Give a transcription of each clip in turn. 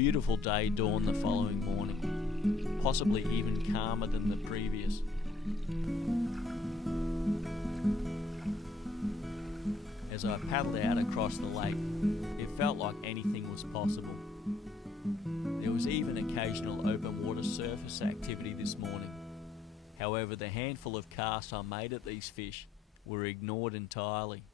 beautiful day dawned the following morning, possibly even calmer than the previous. As I paddled out across the lake, it felt like anything was possible. There was even occasional open water surface activity this morning. However, the handful of casts I made at these fish were ignored entirely.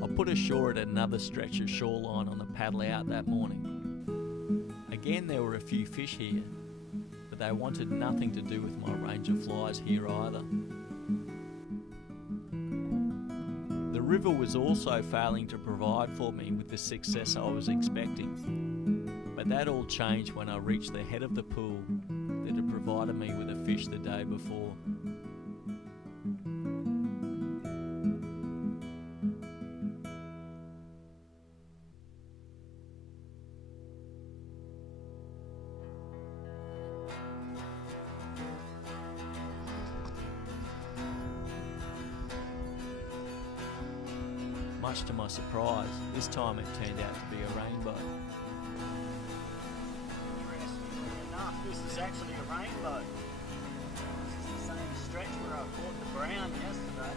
I put ashore at another stretch of shoreline on the paddle out that morning. Again, there were a few fish here, but they wanted nothing to do with my range of flies here either. The river was also failing to provide for me with the success I was expecting, but that all changed when I reached the head of the pool that had provided me with a fish the day before. Much to my surprise, this time it turned out to be a rainbow. Interestingly enough, this is actually a rainbow. This is the same stretch where I caught the brown yesterday.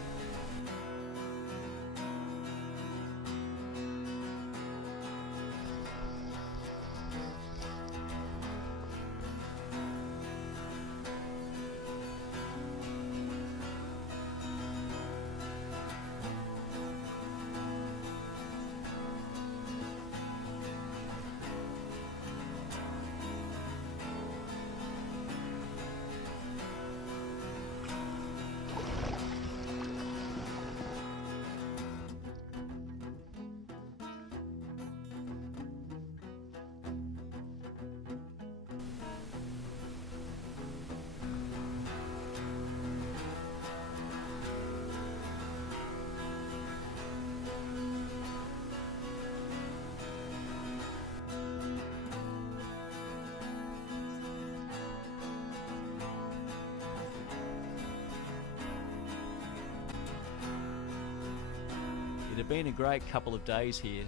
It had been a great couple of days here,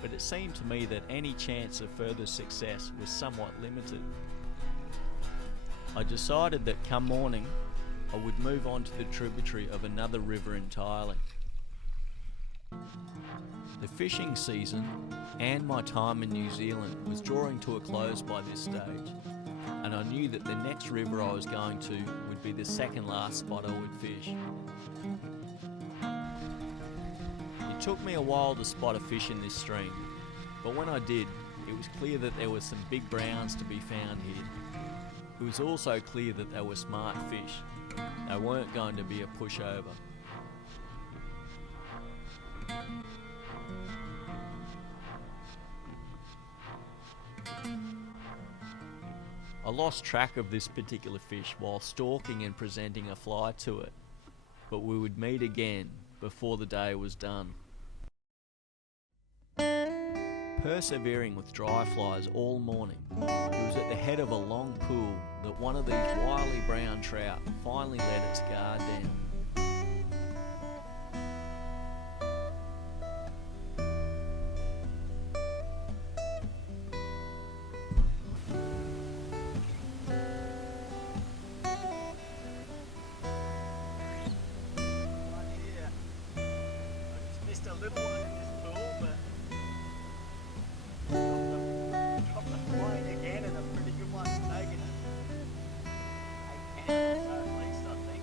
but it seemed to me that any chance of further success was somewhat limited. I decided that come morning, I would move on to the tributary of another river entirely. The fishing season and my time in New Zealand was drawing to a close by this stage, and I knew that the next river I was going to would be the second last spot I would fish. It took me a while to spot a fish in this stream, but when I did, it was clear that there were some big browns to be found here. It was also clear that they were smart fish. They weren't going to be a pushover. I lost track of this particular fish while stalking and presenting a fly to it, but we would meet again before the day was done. Persevering with dry flies all morning, it was at the head of a long pool that one of these wily brown trout finally let its guard down. Right here. I just missed a little one in this pool, but dropped the point again, and a pretty good one's taken it. 8 pounds or so at least, I think.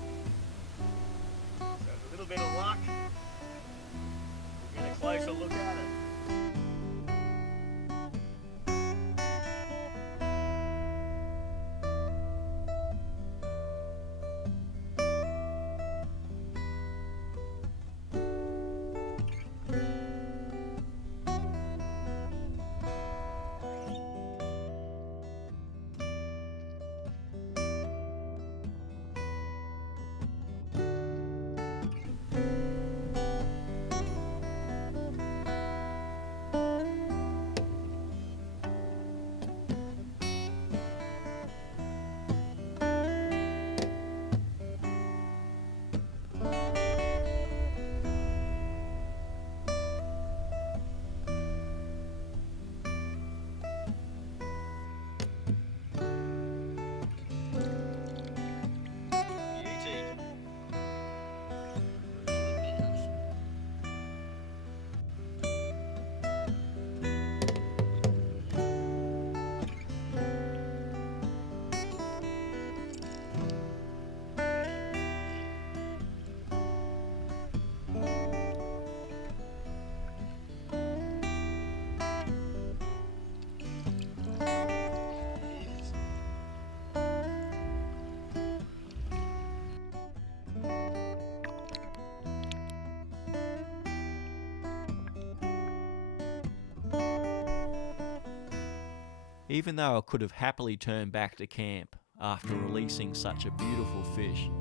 Even though I could have happily turned back to camp after releasing such a beautiful fish,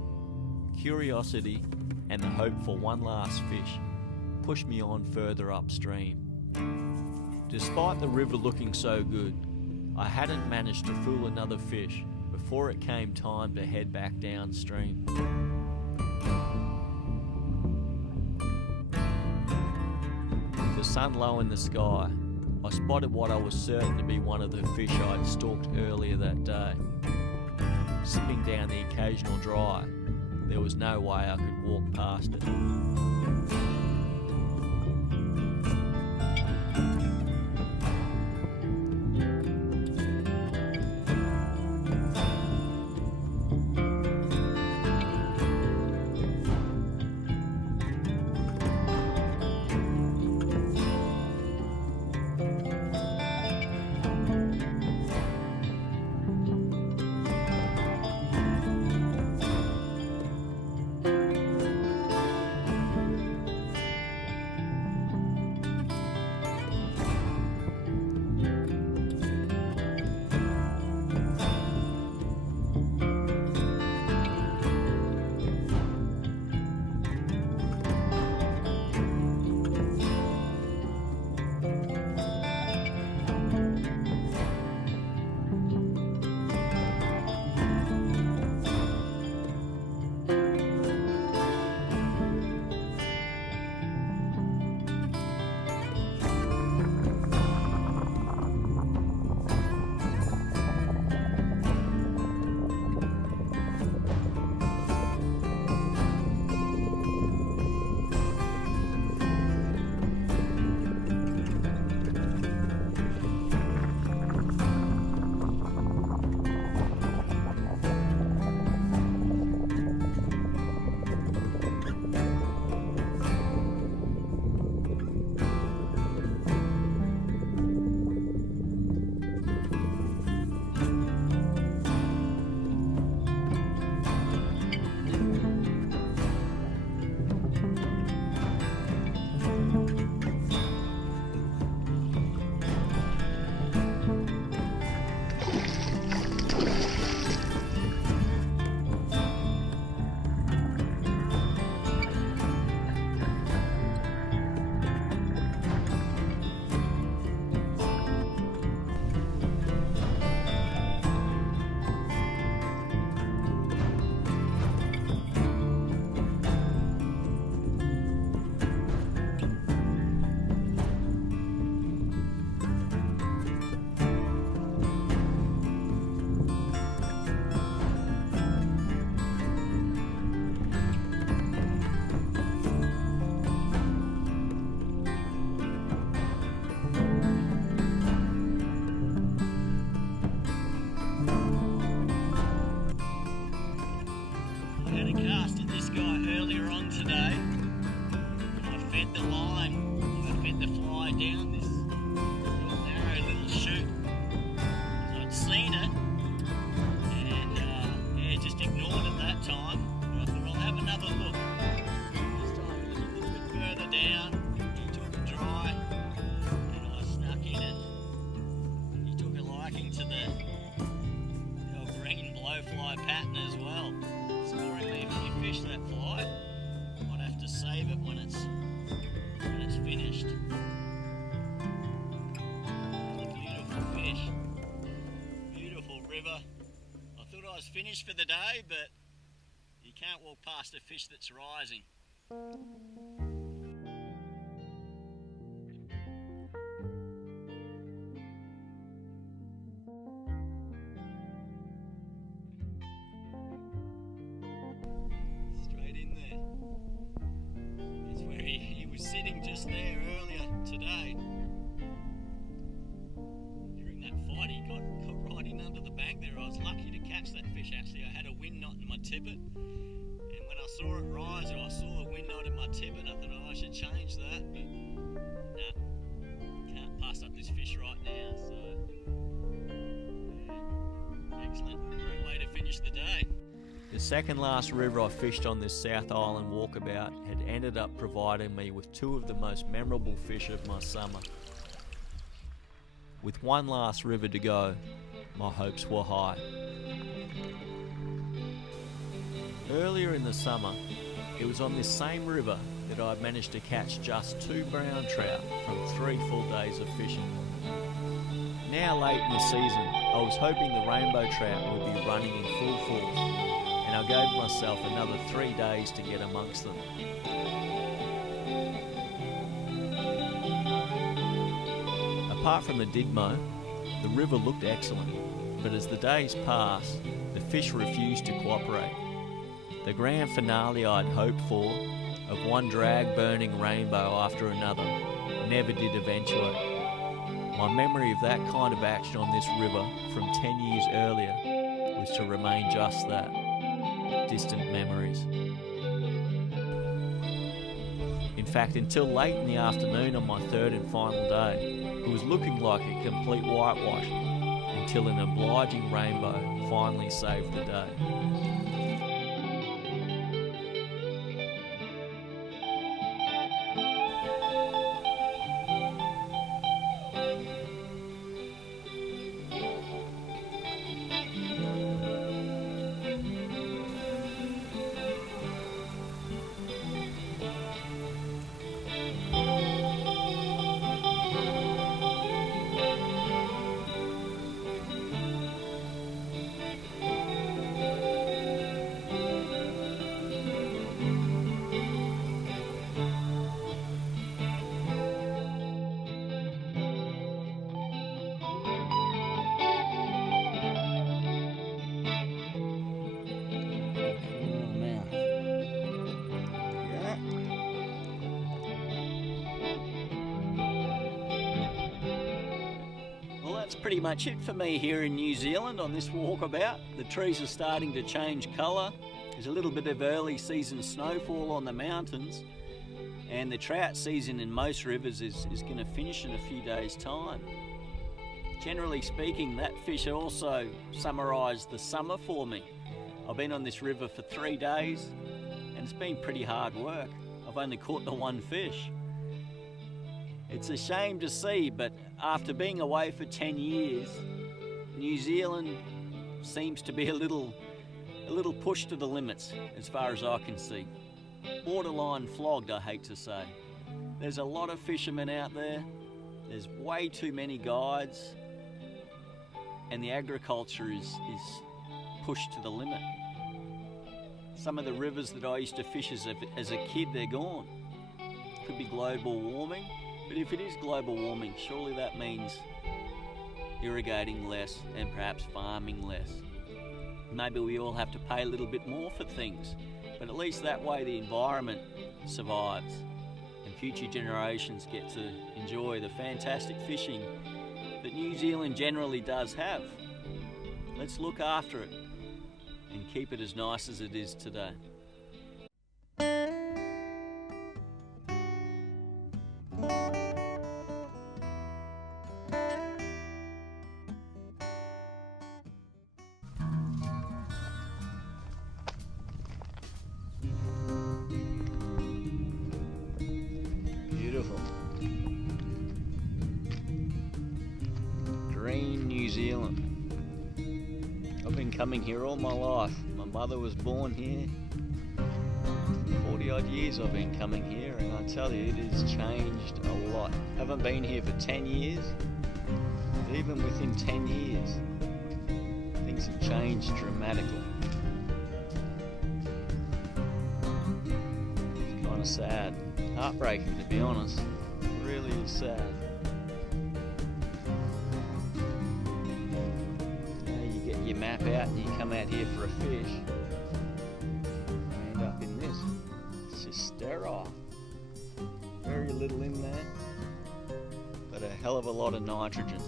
curiosity and the hope for one last fish pushed me on further upstream. Despite the river looking so good, I hadn't managed to fool another fish before it came time to head back downstream. With the sun low in the sky, I spotted what I was certain to be one of the fish I'd stalked earlier that day. Sipping down the occasional dry, there was no way I could walk past it. Finished for the day, but you can't walk past a fish that's rising. Straight in there. It's where he was sitting just there earlier today. During that fight, he got right in under the bank there. I was lucky to catch that fish. Actually, I had a wind knot in my tippet, and when I saw it rise, I saw a wind knot in my tippet. I thought, oh, I should change that, but nah, can't pass up this fish right now. So, yeah, excellent, great way to finish the day. The second last river I fished on this South Island walkabout had ended up providing me with two of the most memorable fish of my summer. With one last river to go, my hopes were high. Earlier in the summer, it was on this same river that I had managed to catch just 2 brown trout from 3 full days of fishing. Now late in the season, I was hoping the rainbow trout would be running in full force, and I gave myself another 3 days to get amongst them. Apart from the Didmo, the river looked excellent, but as the days passed, the fish refused to cooperate. The grand finale I'd hoped for, of one drag-burning rainbow after another, never did eventuate. My memory of that kind of action on this river from 10 years earlier was to remain just that, distant memories. In fact, until late in the afternoon on my third and final day, it was looking like a complete whitewash until an obliging rainbow finally saved the day. That's pretty much it for me here in New Zealand on this walkabout. The trees are starting to change colour. There's a little bit of early season snowfall on the mountains, and the trout season in most rivers is going to finish in a few days' time. Generally speaking, that fish also summarised the summer for me. I've been on this river for 3 days and it's been pretty hard work. I've only caught the one fish. It's a shame to see, but after being away for 10 years, New Zealand seems to be a little pushed to the limits as far as I can see. Borderline flogged, I hate to say. There's a lot of fishermen out there, there's way too many guides, and the agriculture is pushed to the limit. Some of the rivers that I used to fish as a kid, they're gone. Could be global warming, but if it is global warming, surely that means irrigating less and perhaps farming less. Maybe we all have to pay a little bit more for things, but at least that way the environment survives and future generations get to enjoy the fantastic fishing that New Zealand generally does have. Let's look after it and keep it as nice as it is today. Beautiful. Green New Zealand. I've been coming here all my life. My mother was born here. 40 odd years I've been coming here, and I tell you, it has changed a lot. Haven't been here for 10 years, but even within 10 years, things have changed dramatically. It's kind of sad. Heartbreaking, to be honest. It really is sad. You get your map out and you come out here for a fish, you end up in this. It's just sterile. Very little in there, but a hell of a lot of nitrogen.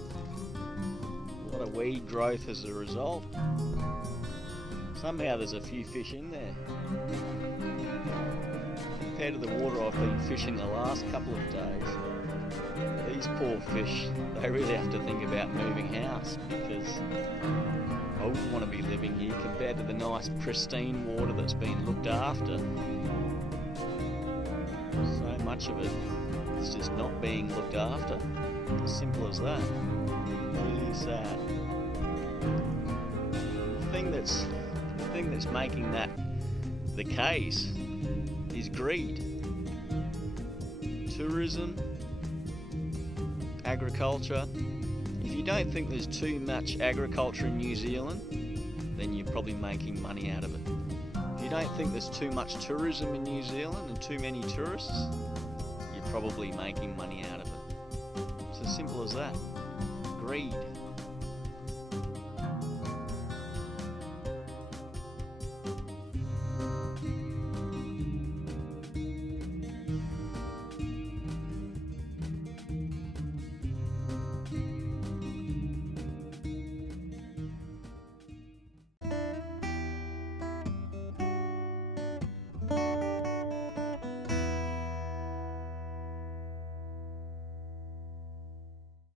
A lot of weed growth as a result. Somehow there's a few fish in there. Compared to the water I've been fishing the last couple of days, these poor fish, they really have to think about moving house, because I wouldn't want to be living here compared to the nice pristine water that's been looked after. So much of it It's just not being looked after. As simple as that. Really sad. The thing that's making that the case is greed. Tourism, agriculture. If you don't think there's too much agriculture in New Zealand, then you're probably making money out of it. If you don't think there's too much tourism in New Zealand and too many tourists, you're probably making money out of it. It's as simple as that. Greed.